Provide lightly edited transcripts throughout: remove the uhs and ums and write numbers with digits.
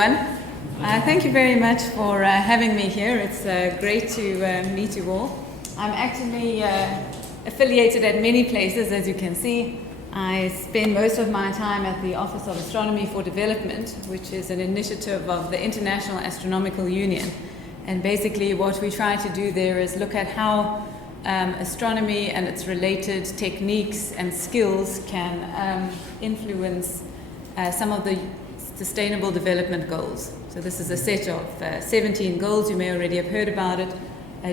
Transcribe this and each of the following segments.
everyone. Thank you very much for having me here. It's great to meet you all. I'm actually affiliated at many places, as you can see. I spend most of my time at the Office of Astronomy for Development, which is an initiative of the International Astronomical Union. And basically what we try to do there is look at how astronomy and its related techniques and skills can influence some of the Sustainable Development Goals. So this is a set of 17 goals. You may already have heard about it,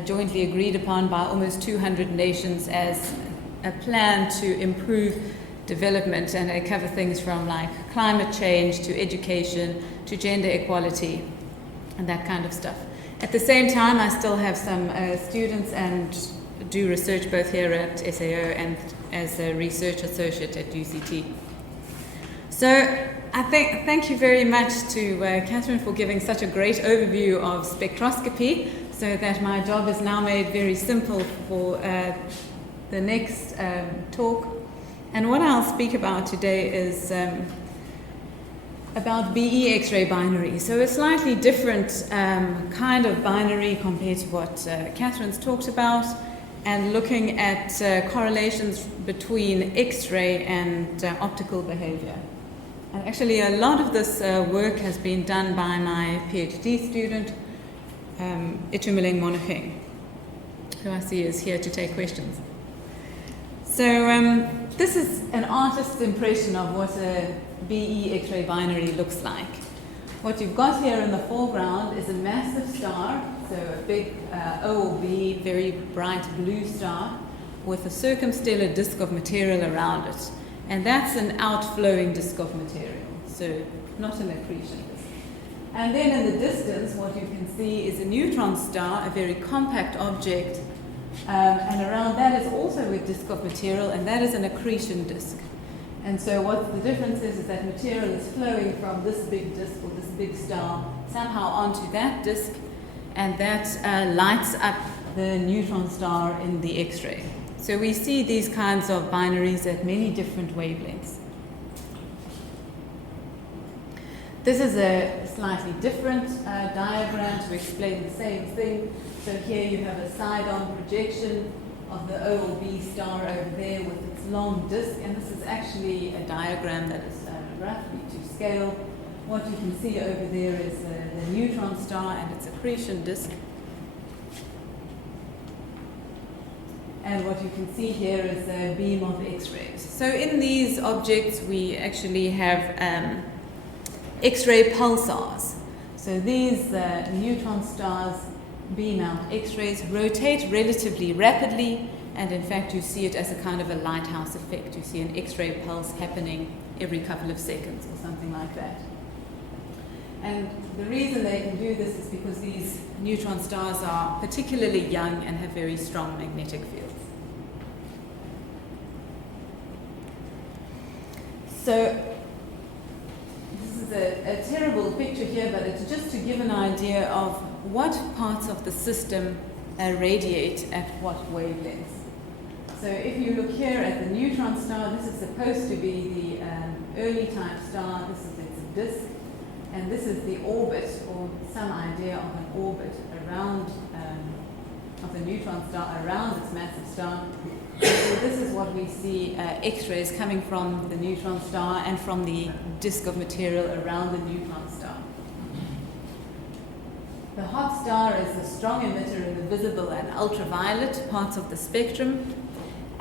jointly agreed upon by almost 200 nations as a plan to improve development, and they cover things from like climate change to education to gender equality and that kind of stuff. At the same time, I still have some students and do research both here at SAO and as a research associate at UCT. So thank you very much to Catherine for giving such a great overview of spectroscopy, so that my job is now made very simple for the next talk. And what I'll speak about today is about BE X-ray binary. So a slightly different kind of binary compared to what Catherine's talked about, and looking at correlations between X-ray and optical behavior. And actually a lot of this work has been done by my PhD student, Itumeleng Monageng, who I see is here to take questions. So this is an artist's impression of what a BE X-ray binary looks like. What you've got here in the foreground is a massive star, so a big O or B, very bright blue star, with a circumstellar disk of material around it. And that's an outflowing disk of material, so not an accretion disk. And then in the distance, what you can see is a neutron star, a very compact object, and around that is also a disk of material, and that is an accretion disk. And so what the difference is that material is flowing from this big disk or this big star somehow onto that disk, and that lights up the neutron star in the X-ray. So we see these kinds of binaries at many different wavelengths. This is a slightly different diagram to explain the same thing. So here you have a side-on projection of the O or B star over there with its long disk, and this is actually a diagram that is roughly to scale. What you can see over there is the neutron star and its accretion disk. And what you can see here is a beam of X-rays. So in these objects, we actually have X-ray pulsars. So these neutron stars beam out X-rays, rotate relatively rapidly, and in fact you see it as a kind of a lighthouse effect. You see an X-ray pulse happening every couple of seconds or something like that. And the reason they can do this is because these neutron stars are particularly young and have very strong magnetic fields. So this is a terrible picture here, but it's just to give an idea of what parts of the system radiate at what wavelengths. So if you look here at the neutron star, this is supposed to be the early type star. This is its disk. And this is the orbit, or some idea of an orbit around of the neutron star around its massive star. So this is what we see X-rays coming from the neutron star and from the disk of material around the neutron star. The hot star is a strong emitter in the visible and ultraviolet parts of the spectrum.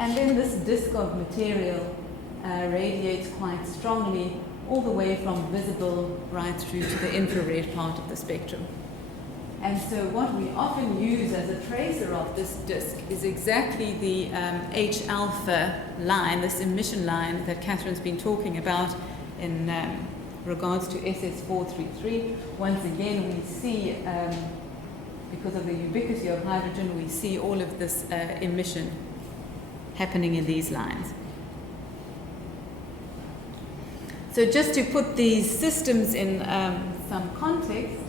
And then this disk of material radiates quite strongly all the way from visible right through to the infrared part of the spectrum. And so what we often use as a tracer of this disk is exactly the H alpha line, this emission line that Catherine's been talking about in regards to SS433. Once again, we see, because of the ubiquity of hydrogen, we see all of this emission happening in these lines. So just to put these systems in some context,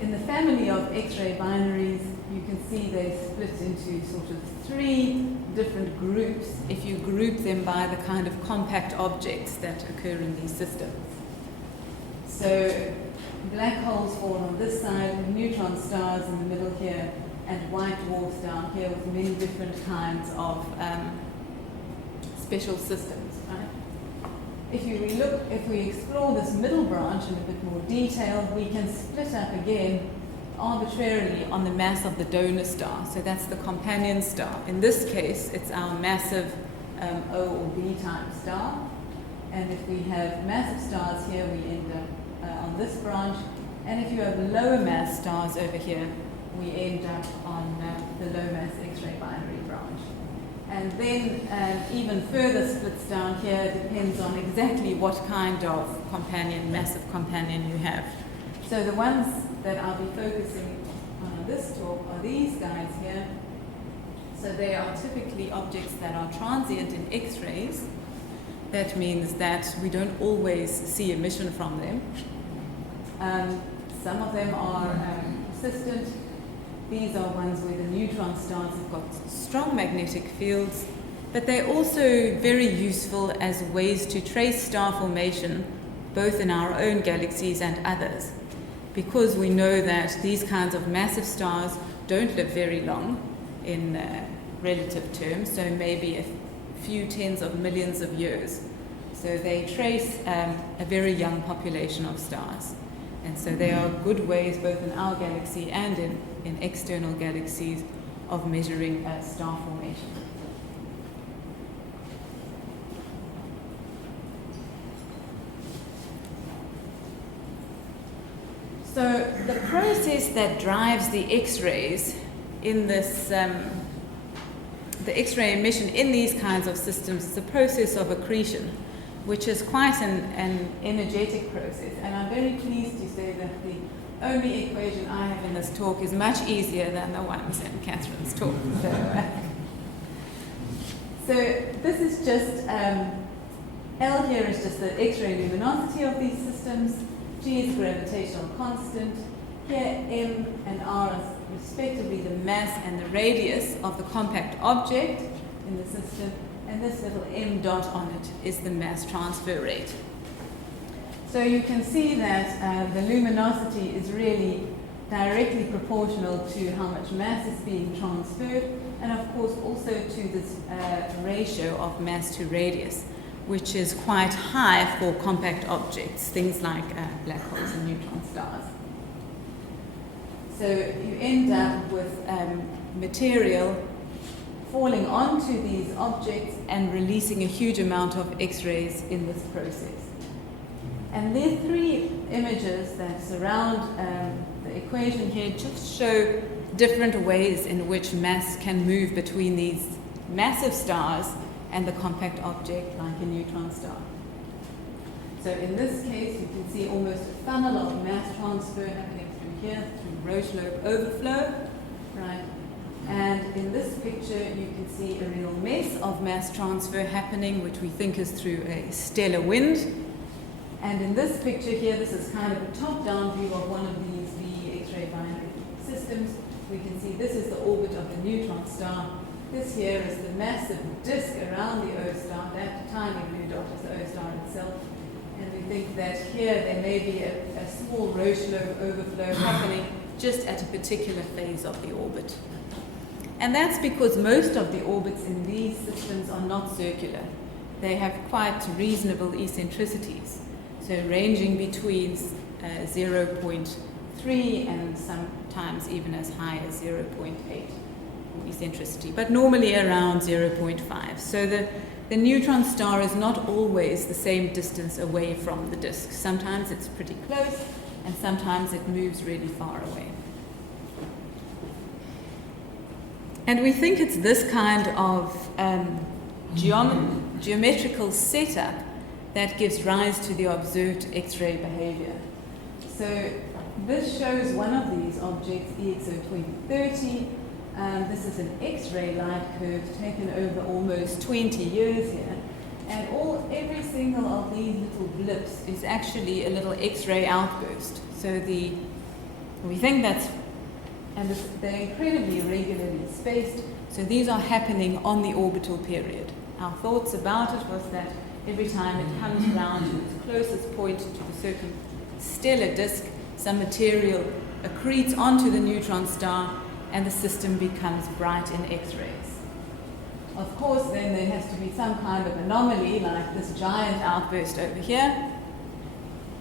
in the family of X-ray binaries, you can see they split into sort of 3 different groups if you group them by the kind of compact objects that occur in these systems. So black holes fall on this side, with neutron stars in the middle here, and white dwarfs down here with many different kinds of special systems. Right? If we explore this middle branch in a bit more detail, we can split up again arbitrarily on the mass of the donor star. So that's the companion star. In this case, it's our massive O or B type star. And if we have massive stars here, we end up on this branch. And if you have lower mass stars over here, we end up on the low mass X-ray binary branch. And then even further splits down here depends on exactly what kind of massive companion you have. So the ones that I'll be focusing on this talk are these guys here. So they are typically objects that are transient in X-rays. That means that we don't always see emission from them. Some of them are persistent. These are ones where the neutron stars have got strong magnetic fields, but they're also very useful as ways to trace star formation, both in our own galaxies and others, because we know that these kinds of massive stars don't live very long in relative terms, so maybe a few tens of millions of years. So they trace a very young population of stars. And so they are good ways, both in our galaxy and in external galaxies, of measuring star formation. So the process that drives the X-rays in this, the X-ray emission in these kinds of systems is the process of accretion, which is quite an energetic process. And I'm very pleased to say that the only equation I have in this talk is much easier than the ones in Catherine's talk. So this is just, L here is just the X-ray luminosity of these systems. G is gravitational constant. Here M and R are respectively the mass and the radius of the compact object in the system. And this little m dot on it is the mass transfer rate. So you can see that the luminosity is really directly proportional to how much mass is being transferred, and of course also to this ratio of mass to radius, which is quite high for compact objects, things like black holes and neutron stars. So you end up with material falling onto these objects and releasing a huge amount of X-rays in this process. And there are three images that surround the equation here just show different ways in which mass can move between these massive stars and the compact object like a neutron star. So in this case, you can see almost a funnel of mass transfer happening through here, through Roche lobe overflow, right? And in this picture, you can see a real mess of mass transfer happening, which we think is through a stellar wind. And in this picture here, this is kind of a top-down view of one of these VE X-ray binary systems. We can see this is the orbit of the neutron star. This here is the massive disk around the O star. That tiny blue dot is the O star itself. And we think that here there may be a small Roche lobe overflow happening just at a particular phase of the orbit. And that's because most of the orbits in these systems are not circular. They have quite reasonable eccentricities, so ranging between 0.3 and sometimes even as high as 0.8 eccentricity, but normally around 0.5. So the neutron star is not always the same distance away from the disk. Sometimes it's pretty close, and sometimes it moves really far away. And we think it's this kind of geometrical setup that gives rise to the observed X-ray behavior. So this shows one of these objects, EXO 2030. This is an X-ray light curve taken over almost 20 years here. And every single of these little blips is actually a little X-ray outburst. So we think that's, and they're incredibly irregularly spaced, so these are happening on the orbital period. Our thoughts about it was that every time it comes around to its closest point to the circumstellar disk, some material accretes onto the neutron star and the system becomes bright in X-rays. Of course, then there has to be some kind of anomaly, like this giant outburst over here.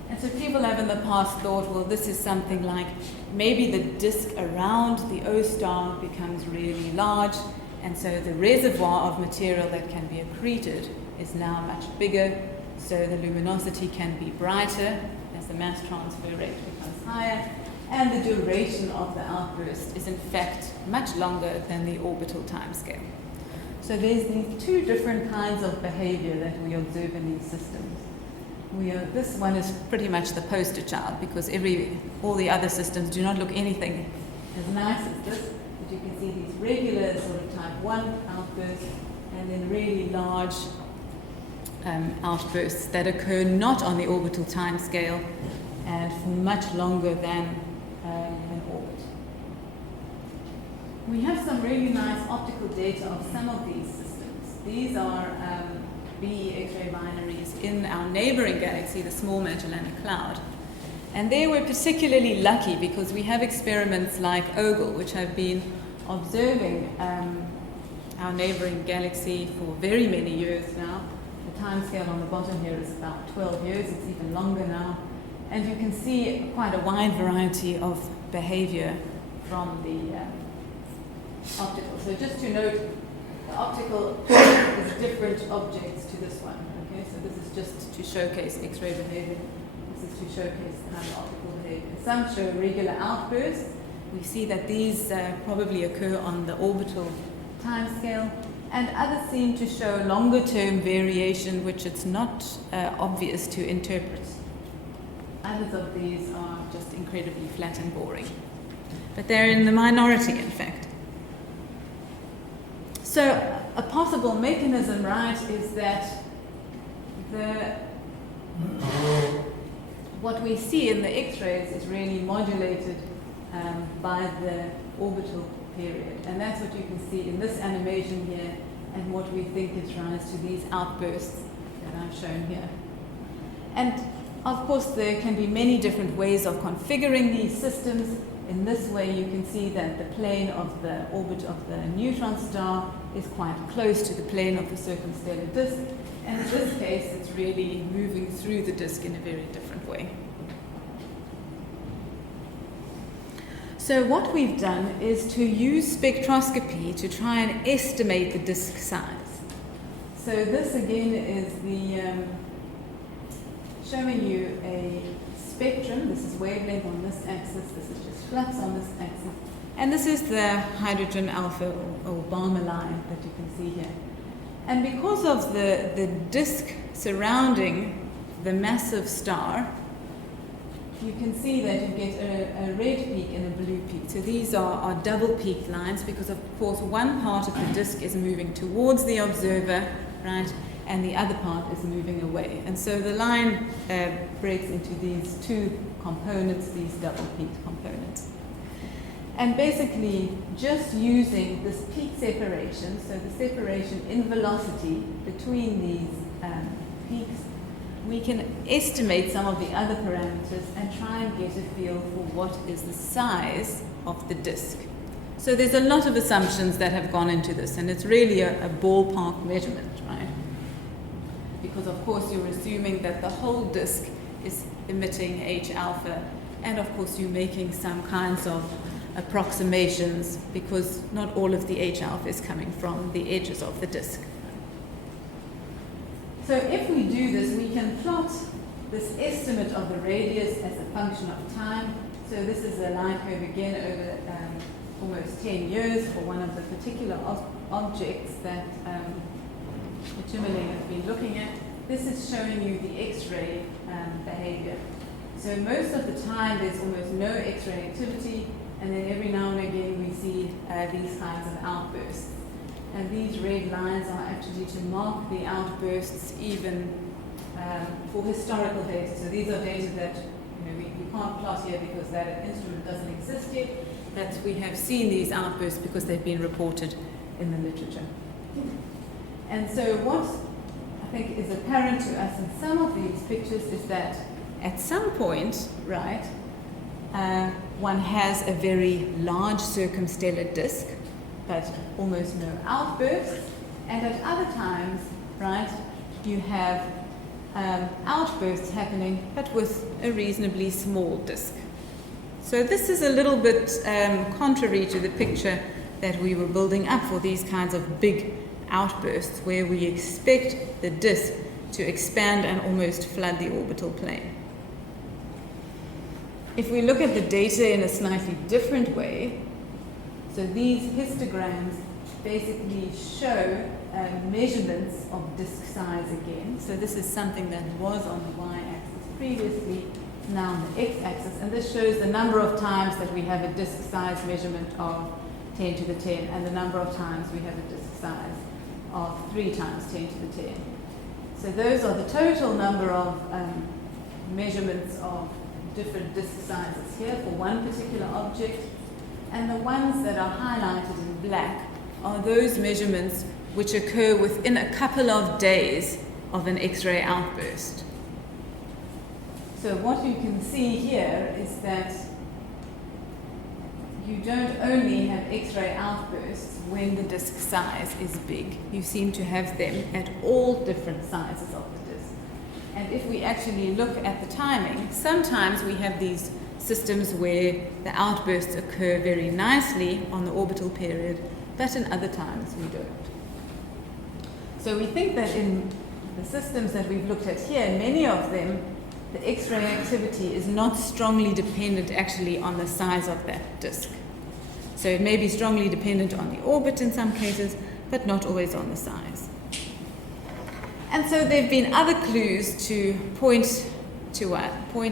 And so people have in the past thought, well, this is something like maybe the disk around the O star becomes really large, and so the reservoir of material that can be accreted is now much bigger, so the luminosity can be brighter as the mass transfer rate becomes higher, and the duration of the outburst is in fact much longer than the orbital timescale. So there's these two different kinds of behavior that we observe in these systems. This one is pretty much the poster child, because all the other systems do not look anything as nice as this. But you can see these regular sort of type 1 outbursts, and then really large outbursts that occur not on the orbital time scale and for much longer than an orbit. We have some really nice optical data of some of these systems. These are B X-ray binaries in our neighboring galaxy, the Small Magellanic Cloud. And there we're particularly lucky because we have experiments like OGLE, which have been observing our neighboring galaxy for very many years now. The time scale on the bottom here is about 12 years, it's even longer now. And you can see quite a wide variety of behavior from the optical. So just to note, the optical is different objects to this one. Okay, so this is just to showcase X-ray behavior. This is to showcase kind of optical behavior. Some show regular outbursts. We see that these probably occur on the orbital time scale, and others seem to show longer-term variation, which it's not obvious to interpret. Others of these are just incredibly flat and boring, but they're in the minority, in fact. So a possible mechanism, right, is that what we see in the X-rays is really modulated by the orbital period. And that's what you can see in this animation here, and what we think gives rise to these outbursts that I've shown here. And of course, there can be many different ways of configuring these systems. In this way, you can see that the plane of the orbit of the neutron star is quite close to the plane of the circumstellar disk. And in this case, it's really moving through the disk in a very different way. So what we've done is to use spectroscopy to try and estimate the disk size. So this again is the showing you a spectrum. This is wavelength on this axis, this is just flux on this axis, and this is the hydrogen alpha or Balmer line that you can see here. And because of the disk surrounding the massive star, you can see that you get a red peak and a blue peak. So these are double peaked lines because, of course, one part of the disk is moving towards the observer, right, and the other part is moving away. And so the line breaks into these two components, these double peaked components. And basically, just using this peak separation, so the separation in velocity between these peaks, we can estimate some of the other parameters and try and get a feel for what is the size of the disk. So there's a lot of assumptions that have gone into this, and it's really a ballpark measurement, right? Because of course you're assuming that the whole disk is emitting H alpha, and of course you're making some kinds of approximations because not all of the H alpha is coming from the edges of the disk. So if we do this, we can plot this estimate of the radius as a function of time. So this is a line curve again over almost 10 years for one of the particular objects that Chimele has been looking at. This is showing you the X-ray behavior. So most of the time there's almost no X-ray activity, and then every now and again we see these kinds of outbursts. And these red lines are actually to mark the outbursts even for historical data. So these are data that we can't plot here because that instrument doesn't exist yet. That we have seen these outbursts because they've been reported in the literature. And so what I think is apparent to us in some of these pictures is that at some point, right, one has a very large circumstellar disk, but almost no outbursts. And at other times, right, you have outbursts happening, but with a reasonably small disk. So this is a little bit contrary to the picture that we were building up for these kinds of big outbursts, where we expect the disk to expand and almost flood the orbital plane. If we look at the data in a slightly different way, so these histograms basically show measurements of disk size again. So this is something that was on the y-axis previously, now on the x-axis, and this shows the number of times that we have a disk size measurement of 10 to the 10, and the number of times we have a disk size of 3 times 10 to the 10. So those are the total number of measurements of different disk sizes here for one particular object, and the ones that are highlighted in black are those measurements which occur within a couple of days of an X-ray outburst. So what you can see here is that you don't only have X-ray outbursts when the disk size is big. You seem to have them at all different sizes of the disk. And if we actually look at the timing, sometimes we have these systems where the outbursts occur very nicely on the orbital period, but in other times we don't. So we think that in the systems that we've looked at here, many of them, the X-ray activity is not strongly dependent actually on the size of that disk. So it may be strongly dependent on the orbit in some cases, but not always on the size. And so there have been other clues to point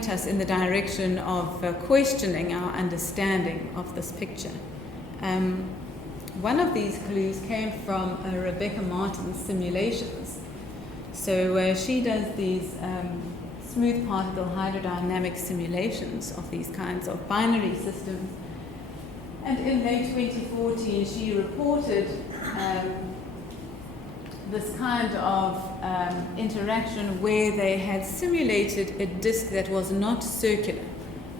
us in the direction of questioning our understanding of this picture. One of these clues came from Rebecca Martin's simulations. So she does these smooth particle hydrodynamic simulations of these kinds of binary systems. And in May 2014, she reported this kind of interaction where they had simulated a disk that was not circular.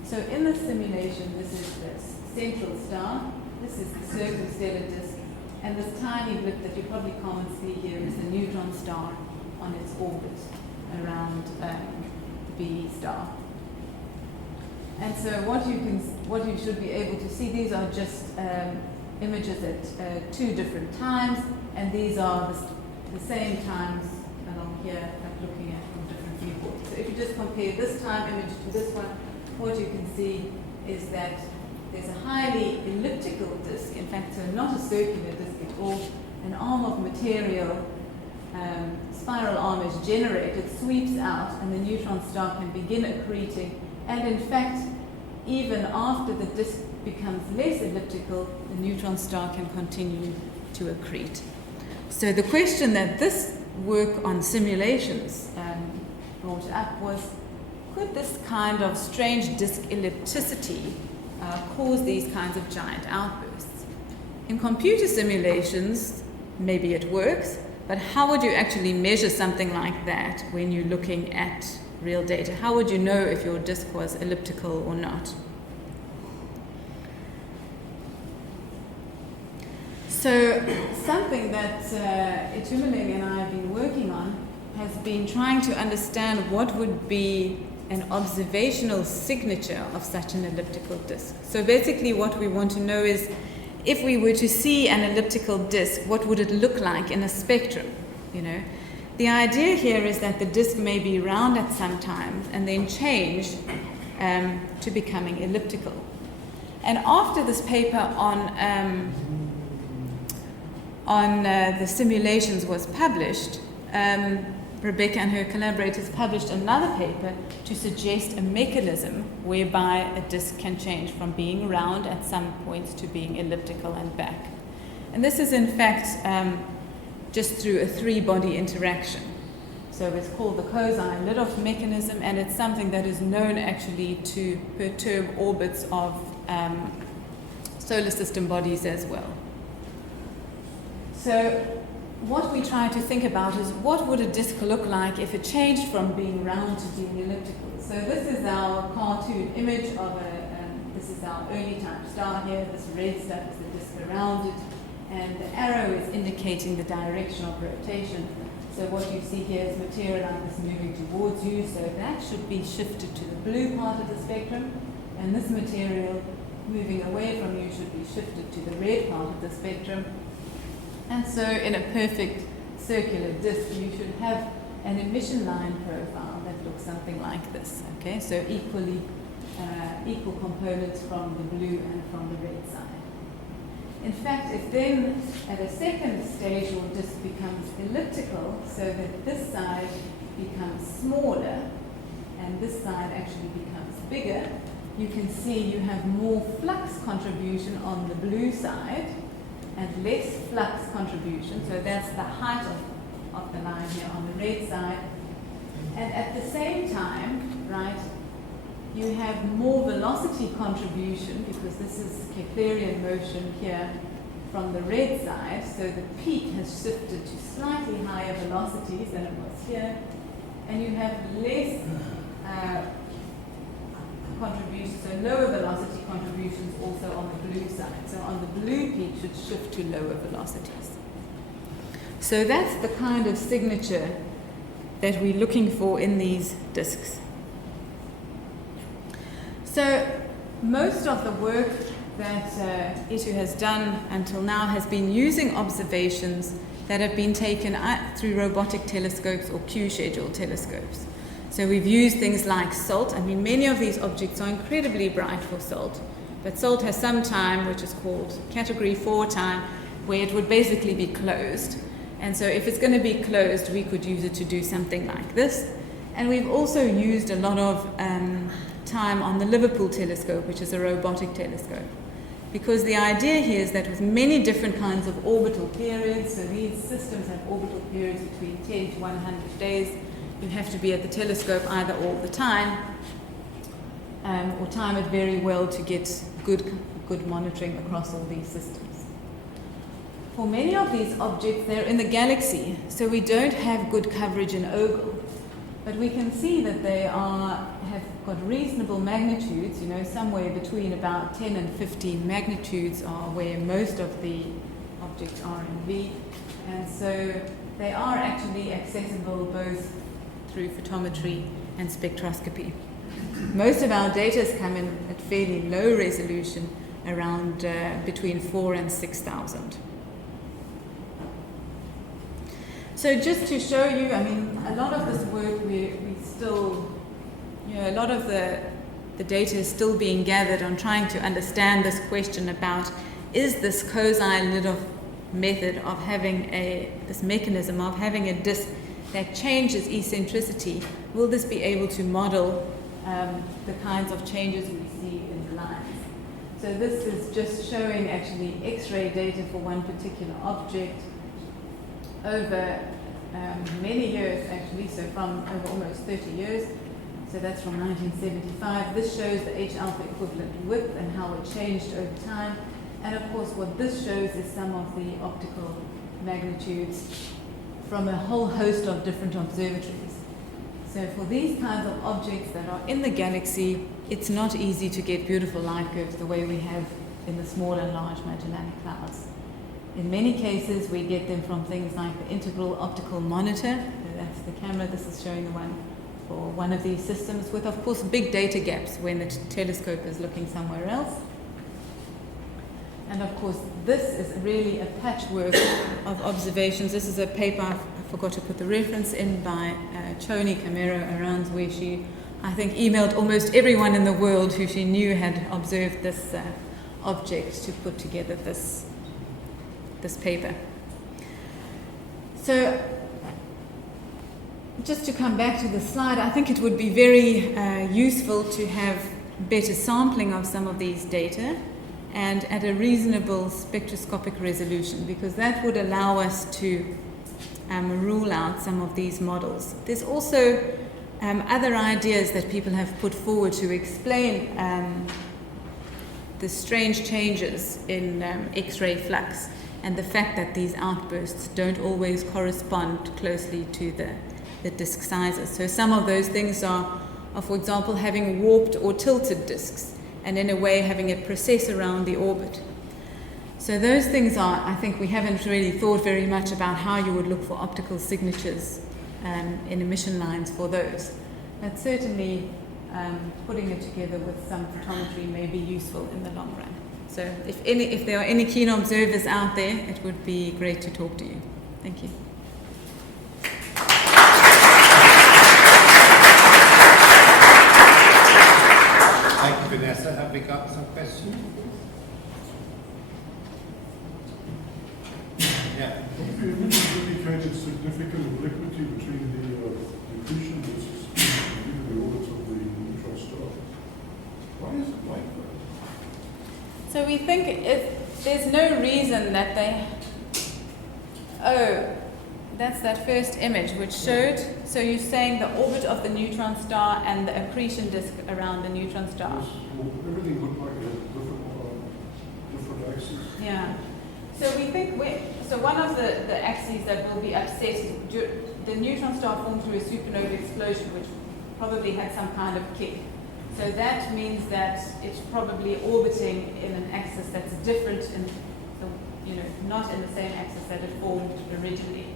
So in the simulation, this is the central star, this is the circumstellar disk, and this tiny blip that you probably can't see here is the neutron star on its orbit around the B star. And so what you should be able to see, these are just images at 2 different times, and these are the same times along here, like looking at from different viewports. So if you just compare this time image to this one, what you can see is that there's a highly elliptical disk, in fact, so not a circular disk at all, an arm of material, spiral arm is generated, sweeps out, and the neutron star can begin accreting. And in fact, even after the disk becomes less elliptical, the neutron star can continue to accrete. So the question that this work on simulations brought up was, could this kind of strange disk ellipticity cause these kinds of giant outbursts? In computer simulations, maybe it works, but how would you actually measure something like that when you're looking at real data? How would you know if your disk was elliptical or not? So something that Itumeleng and I have been working on has been trying to understand what would be an observational signature of such an elliptical disk. So basically what we want to know is, if we were to see an elliptical disk, what would it look like in a spectrum? You know, the idea here is that the disk may be round at some times and then change to becoming elliptical. And after this paper on the simulations was published, Rebecca and her collaborators published another paper to suggest a mechanism whereby a disk can change from being round at some points to being elliptical and back. And this is in fact just through a 3-body interaction. So it's called the Kozai-Lidov mechanism, and it's something that is known actually to perturb orbits of solar system bodies as well. So what we try to think about is, what would a disk look like if it changed from being round to being elliptical? So this is our cartoon image of the This is our early time star here. This red stuff is the disk around it. And the arrow is indicating the direction of rotation. So what you see here is material like this moving towards you. So that should be shifted to the blue part of the spectrum. And this material moving away from you should be shifted to the red part of the spectrum. And so in a perfect circular disk, you should have an emission line profile that looks something like this. Okay, so equal components from the blue and from the red side. In fact, if then at a second stage your disk becomes elliptical, so that this side becomes smaller and this side actually becomes bigger, you can see you have more flux contribution on the blue side and less flux contribution. So that's the height of the line here on the red side. And at the same time, right, you have more velocity contribution because this is Keplerian motion here from the red side. So the peak has shifted to slightly higher velocities than it was here. And you have less contributions, so lower velocity contributions also on the blue side. So on the blue peak should shift to lower velocities. So that's the kind of signature that we're looking for in these disks. So most of the work that ASSA has done until now has been using observations that have been taken through robotic telescopes or Q-schedule telescopes. So we've used things like SALT. I mean, many of these objects are incredibly bright for SALT, but SALT has some time, which is called category 4 time, where it would basically be closed. And so if it's going to be closed, we could use it to do something like this. And we've also used a lot of time on the Liverpool telescope, which is a robotic telescope. Because the idea here is that with many different kinds of orbital periods, so these systems have orbital periods between 10 to 100 days, you have to be at the telescope either all the time or time it very well to get good monitoring across all these systems. For many of these objects, they're in the galaxy, so we don't have good coverage in ogle. But we can see that they have got reasonable magnitudes, you know, somewhere between about 10 and 15 magnitudes are where most of the objects are in V. And so they are actually accessible both through photometry and spectroscopy. Most of our data has come in at fairly low resolution, around between 4 and 6,000. So just to show you, I mean, a lot of this work we still, you know, a lot of the data is still being gathered on trying to understand this question about, is this Kozai-Lidov method of having this mechanism of having a disk that changes eccentricity, will this be able to model the kinds of changes we see in the lines? So this is just showing actually X-ray data for one particular object over many years actually, so from over almost 30 years. So that's from 1975. This shows the H-alpha equivalent width and how it changed over time. And of course what this shows is some of the optical magnitudes from a whole host of different observatories. So for these kinds of objects that are in the galaxy, it's not easy to get beautiful light curves the way we have in the small and large Magellanic Clouds. In many cases, we get them from things like the integral optical monitor. So that's the camera. This is showing the one for one of these systems with, of course, big data gaps when the telescope is looking somewhere else. And of course, this is really a patchwork of observations. This is a paper, I forgot to put the reference in, by Choni Camero around, where she, I think, emailed almost everyone in the world who she knew had observed this object to put together this paper. So just to come back to the slide, I think it would be very useful to have better sampling of some of these data and at a reasonable spectroscopic resolution, because that would allow us to rule out some of these models. There's also other ideas that people have put forward to explain the strange changes in X-ray flux and the fact that these outbursts don't always correspond closely to the disk sizes. So some of those things are, for example, having warped or tilted disks. and in a way having it precess around the orbit. So those things are, I think we haven't really thought very much about how you would look for optical signatures in emission lines for those. But certainly putting it together with some photometry may be useful in the long run. So if there are any keen observers out there, it would be great to talk to you. Thank you. Thank you, Vanessa. Have we got some questions? Yeah. Have you indicated significant obliquity between the accretion disks and the orbits of the neutron star? Why is it like that? So we think there's no reason that they... Oh, that's that first image which showed... So you're saying the orbit of the neutron star and the accretion disk around the neutron star? Yes, well, everything looked like it had different axes. Yeah. So we think so one of the axes that will be upset is the neutron star formed through a supernova explosion, which probably had some kind of kick. So that means that it's probably orbiting in an axis that's different, not in the same axis that it formed originally.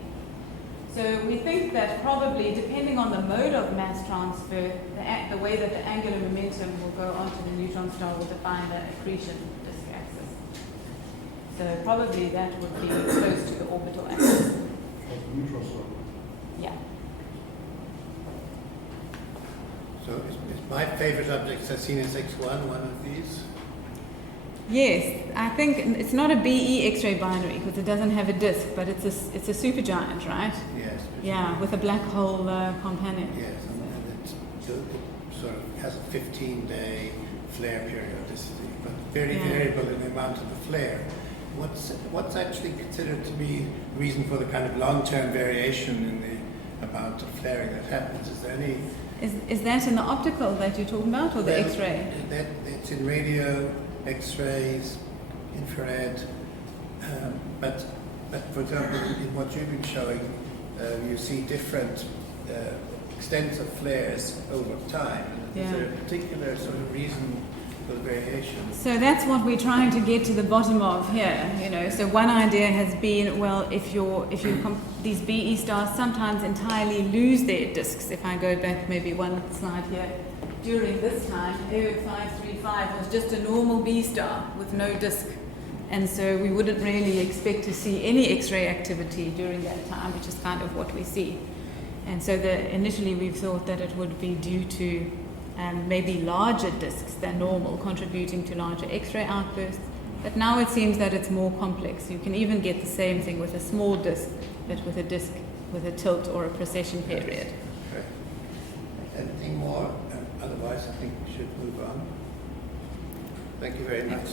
So we think that probably, depending on the mode of mass transfer, the way that the angular momentum will go onto the neutron star will define the accretion disk axis. So probably that would be close to the orbital axis. Of the neutron star. Yeah. So is my favorite object Cassini X1 one of these? Yes, I think it's not a BE X-ray binary because it doesn't have a disk, but it's a supergiant, right? Yes. Yeah, with a black hole companion. Yes, and it sort of has a 15-day flare periodicity, but very variable in the amount of the flare. What's actually considered to be reason for the kind of long-term variation in the amount of flaring that happens? Is there any... Is that in the optical that you're talking about, or the X-ray? It's in radio, X-rays, infrared, but for example, in what you've been showing, you see different extents of flares over time. Is there a particular sort of reason for the variation? So that's what we're trying to get to the bottom of here. So one idea has been, well, if these BE stars sometimes entirely lose their disks. If I go back maybe one slide here. During this time, AO 535 was just a normal B star with no disk. And so we wouldn't really expect to see any X-ray activity during that time, which is kind of what we see. And so initially we thought that it would be due to maybe larger disks than normal, contributing to larger X-ray outbursts. But now it seems that it's more complex. You can even get the same thing with a small disk, but with a disk with a tilt or a precession period. Okay. Anything more? Otherwise, I think we should move on. Thank you very much.